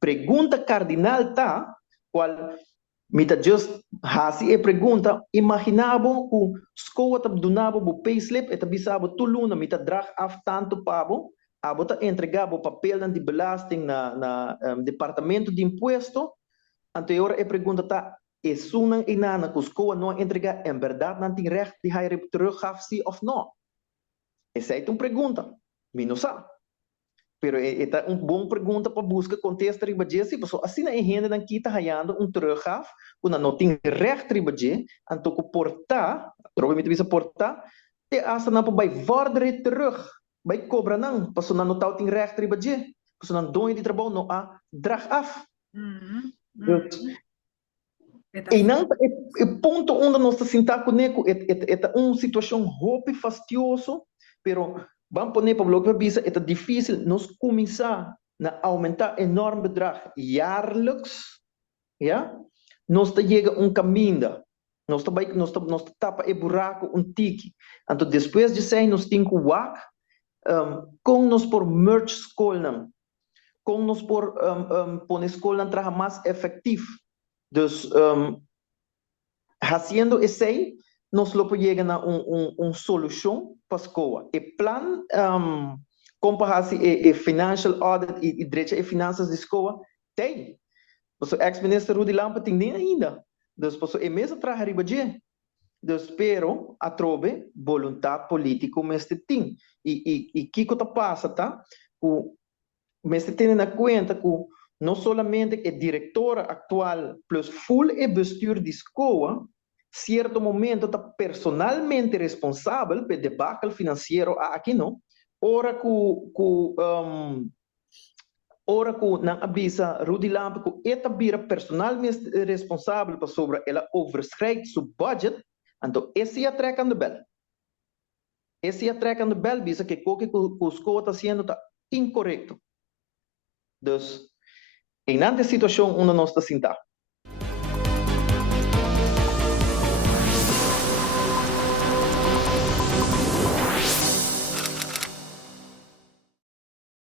pergunta cardinal tá, qual mita just hasi pergunta, imaginabo ku skowa tab dunabo bo payslip eta bisabo tuluna mita drag af tanto pabo, abo ta entregabo papel de belasting na departamento de impuesto, anterior pergunta tá, e sunan inana ku skowa não entregar em verdade não tem recht de hij teruggaf sim of não. Essa é uma pergunta, não sabe. Pero esta é uma boa pergunta para buscar contexto riba jesi, porque assim na agenda dan kita hayando teruggaf, una não tem recht riba je, anto ko porta, trobe mit bisa porta, te asa na po by vordere terug, by cobra nang, paso na no tau tem recht riba je, paso na doin di trabalho no a drag af. E não é ponto onde nós estamos sentados com ele, é uma situação roupa fastidioso, pero vamos poner para o que bisa, é difícil nós começar a aumentar enorme bedrag jaarlijks, ja? Nós chega caminho, nós tapa e buraco tiki, então depois de sair nós temos que wak, com nós por merge school com nós por pôr escola trabalhar mais efetivo. Dus, haciendo ese, nos lo llega a una solución para la escuela. El plan, comparado a financial audit y derecho a finanzas de escuela, tem. Pues ex-minister Rudy Lampa tem ainda. Dus, pues, é mesmo trabalhar riba de. Dus, pero, a trobe, voluntad política mesmo tem. E que coisa passa, tá? O mesmo tem na conta que não somente a diretora atual, plus full e bestuur de escola, certo momento está personalmente responsável pelo debacle financeiro aqui, não? Ora que não avisa Rudy Lampe que esta vira personalmente responsável sobre ela overschrijdt seu budget, então esse é a treca de bel. Esse é a treca de bel, visa que o que a escola está sendo tá incorreto. Dus, em ante situação onde nós estamos sentados.